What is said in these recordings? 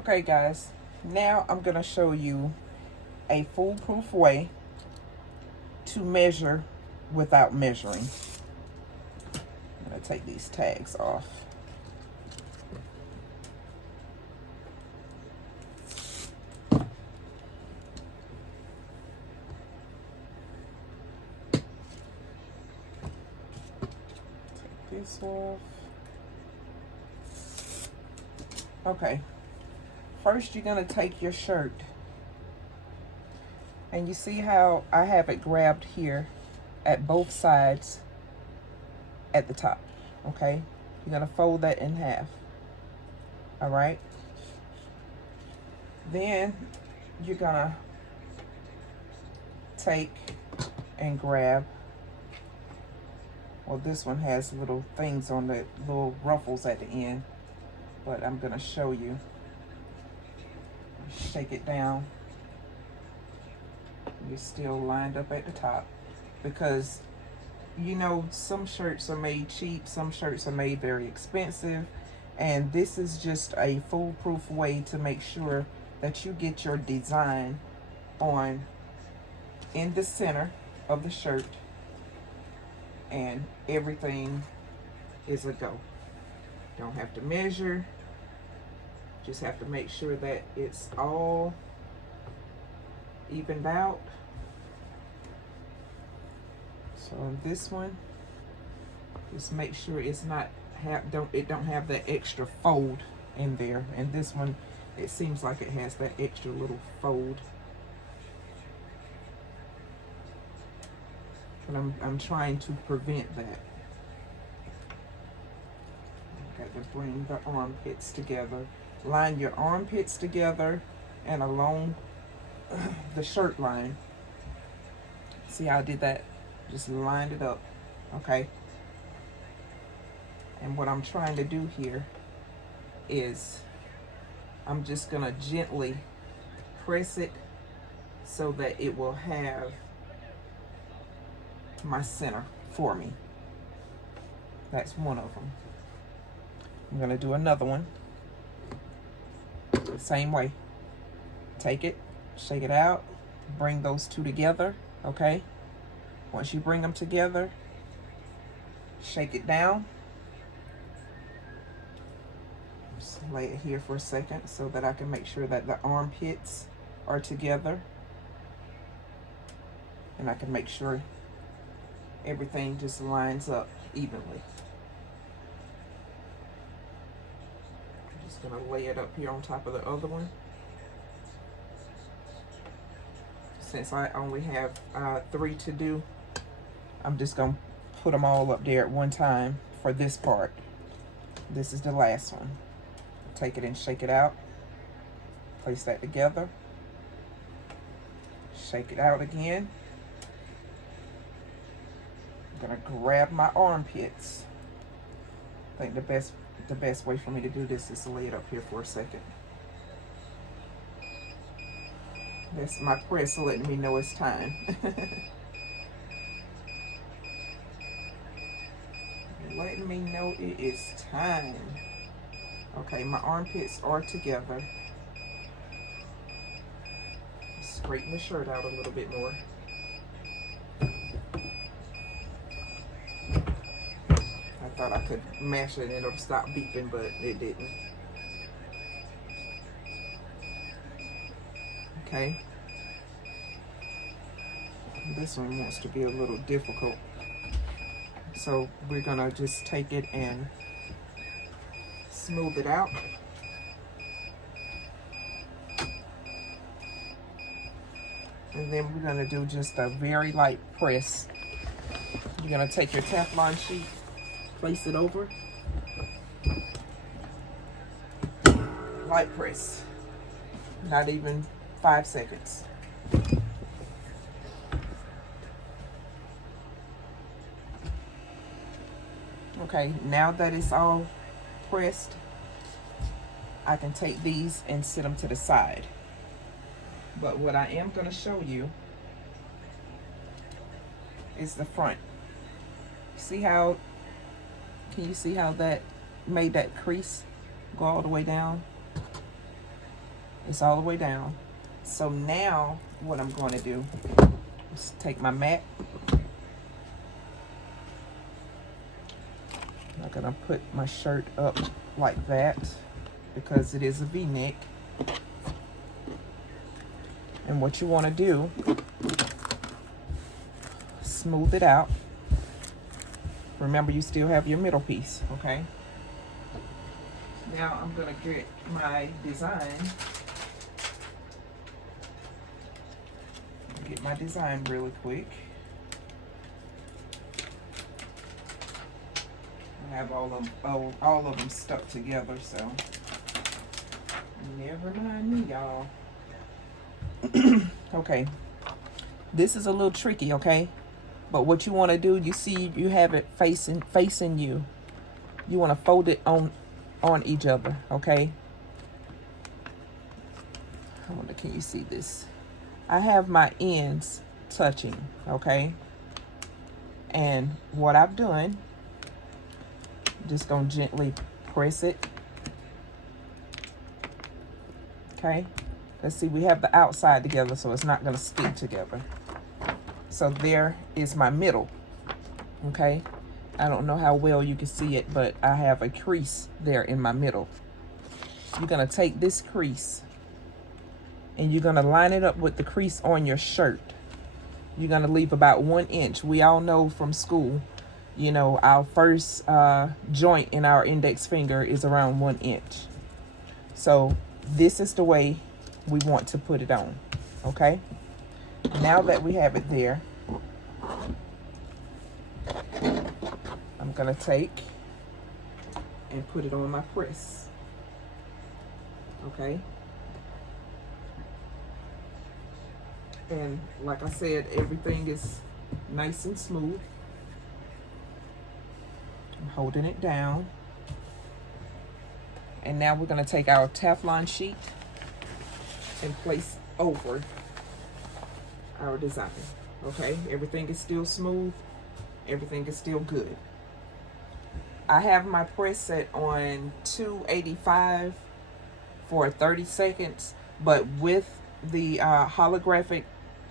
Okay guys, now I'm going to show you a foolproof way to measure without measuring. I'm going to take these tags off. Take this off. Okay, first you're going to take your shirt, and you see how I have it grabbed here at both sides at the top. Okay, you're going to fold that in half. All right, then you're going to take and grab, well, this one has little things on the little ruffles at the end, but I'm going to show you. Shake it down. You're still lined up at the top, because you know some shirts are made cheap, some shirts are made very expensive, and this is just a foolproof way to make sure that you get your design on in the center of the shirt and everything is a go. Don't have to measure, just have to make sure that it's all evened out. So on this one, just make sure it's not don't have that extra fold in there. And this one, it seems like it has that extra little fold. But I'm trying to prevent that. Got to bring the armpits together. Line your armpits together and along the shirt line. See how I did that? Just lined it up. Okay. And what I'm trying to do here is I'm just gonna gently press it so that it will have my center for me. That's one of them. I'm gonna do another one. Same way. Take it, shake it out, bring those two together, okay? Once you bring them together, shake it down. Just lay it here for a second so that I can make sure that the armpits are together. And I can make sure everything just lines up evenly. I'm just gonna lay it up here on top of the other one. Since I only have 3 to do, I'm just gonna put them all up there at one time for this part. This is the last one. Take it and shake it out. Place that together. Shake it out again. I'm gonna grab my armpits. I think the best way for me to do this is to lay it up here for a second. That's my press letting me know it's time. Letting me know it is time. Okay, my armpits are together. Straighten the shirt out a little bit more. I thought I could mash it and it'll stop beeping, but it didn't. Okay. This one wants to be a little difficult. So we're gonna just take it and smooth it out. And then we're gonna do just a very light press. You're gonna take your Teflon sheet, place it over. Light press. Not even 5 seconds. Okay, now that it's all pressed, I can take these and sit them to the side. But what I am going to show you is the front. See how, can you see how that made that crease go all the way down? It's all the way down. So now what I'm going to do is take my mat. I'm not going to put my shirt up like that because it is a V-neck. And what you want to do, smooth it out. Remember, you still have your middle piece, okay? Now I'm going to get my design. Get my design really quick. I have all of them stuck together, so never mind me, y'all. Okay, this is a little tricky, okay? But what you want to do, you see you have it facing you. You want to fold it on each other, okay? I wonder, can you see this? I have my ends touching, okay? And what I've done, just gonna gently press it. Okay, let's see, we have the outside together, so it's not gonna stick together. So there is my middle, okay? I don't know how well you can see it, but I have a crease there in my middle. You're gonna take this crease and you're gonna line it up with the crease on your shirt. You're gonna leave about 1 inch. We all know from school, you know, our first joint in our index finger is around 1 inch. So this is the way we want to put it on, okay? Now that we have it there, I'm gonna take and put it on my press, okay? And like I said, everything is nice and smooth. I'm holding it down. And now we're gonna take our Teflon sheet and place over our design, okay? Everything is still smooth. Everything is still good. I have my press set on 285 for 30 seconds, but with the holographic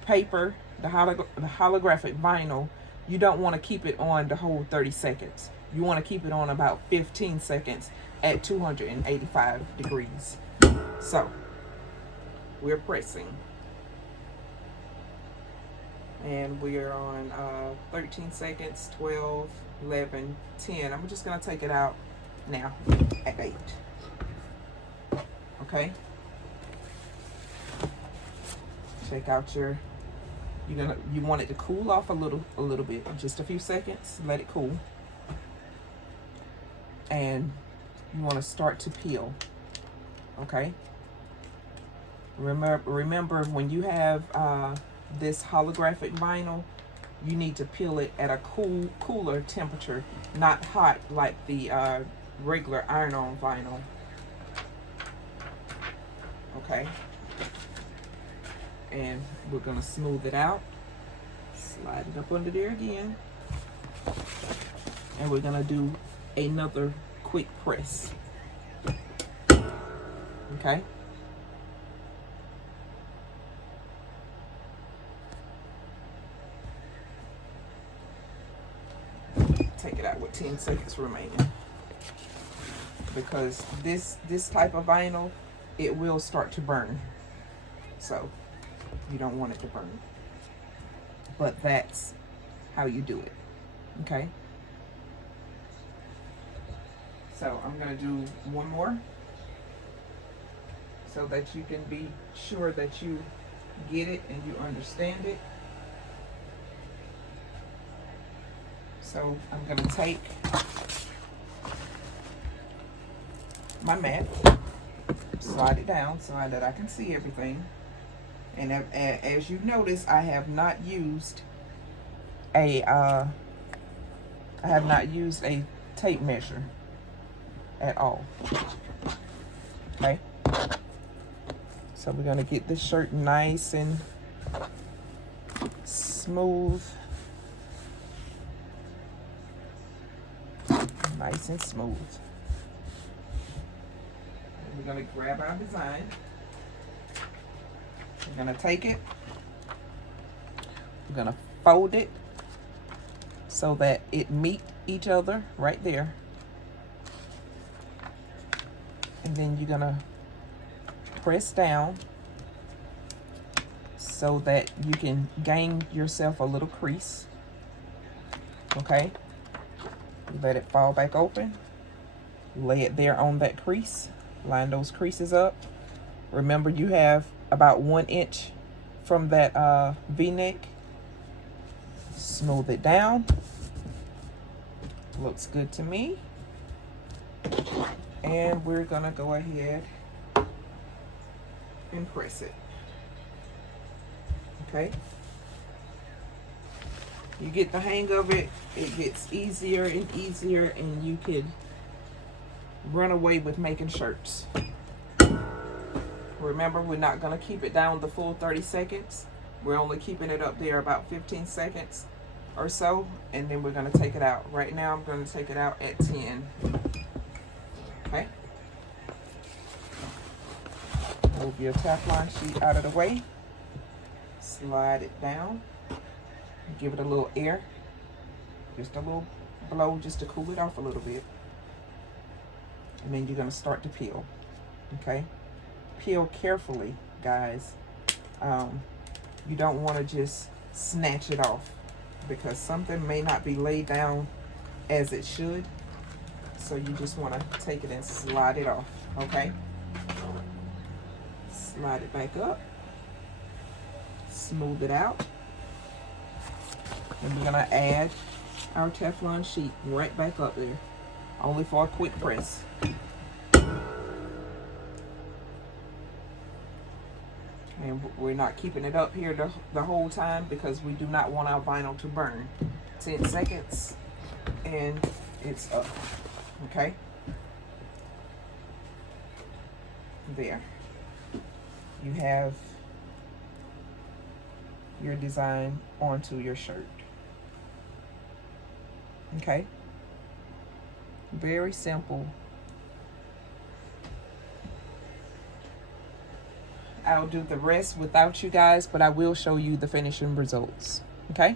paper, the holographic vinyl, you don't want to keep it on the whole 30 seconds. You want to keep it on about 15 seconds at 285 degrees. So we're pressing. And we're on 13 seconds, 12, 11, 10. I'm just going to take it out now at 8. Okay? Take out your, you want it to cool off a little bit, just a few seconds, let it cool. And you want to start to peel. Okay? Remember when you have this holographic vinyl, you need to peel it at a cooler temperature, not hot like the regular iron-on vinyl. Okay, and we're gonna smooth it out, slide it up under there again, and we're gonna do another quick press. Okay. Take it out with 10 seconds remaining, because this type of vinyl, it will start to burn, so you don't want it to burn, but that's how you do it. Okay, so I'm gonna do one more so that you can be sure that you get it and you understand it. So I'm gonna take my mat, slide it down so that I can see everything. And as you notice, I have not used a tape measure at all. Okay. So we're gonna get this shirt nice and smooth. Nice and smooth. And we're gonna grab our design. We're gonna take it, we're gonna fold it so that it meet each other right there. And then you're gonna press down so that you can gain yourself a little crease. Okay, you let it fall back open, lay it there on that crease, line those creases up. Remember, you have about 1 inch from that V-neck. Smooth it down. Looks good to me. And we're gonna go ahead and press it. Okay, you get the hang of it, it gets easier and easier, and you can run away with making shirts. Remember, we're not going to keep it down the full 30 seconds. We're only keeping it up there about 15 seconds or so, and then we're going to take it out. Right now, I'm going to take it out at 10. Okay. Move your Teflon sheet out of the way. Slide it down. Give it a little air. Just a little blow just to cool it off a little bit. And then you're going to start to peel. Okay. Peel carefully, guys. You don't want to just snatch it off, because something may not be laid down as it should. So you just want to take it and slide it off. Okay. Slide it back up. Smooth it out. And we're going to add our Teflon sheet right back up there, only for a quick press. And we're not keeping it up here the whole time, because we do not want our vinyl to burn. 10 seconds and it's up. Okay. There. You have your design onto your shirt. Okay. Very simple. I'll do the rest without you guys, but I will show you the finishing results. Okay.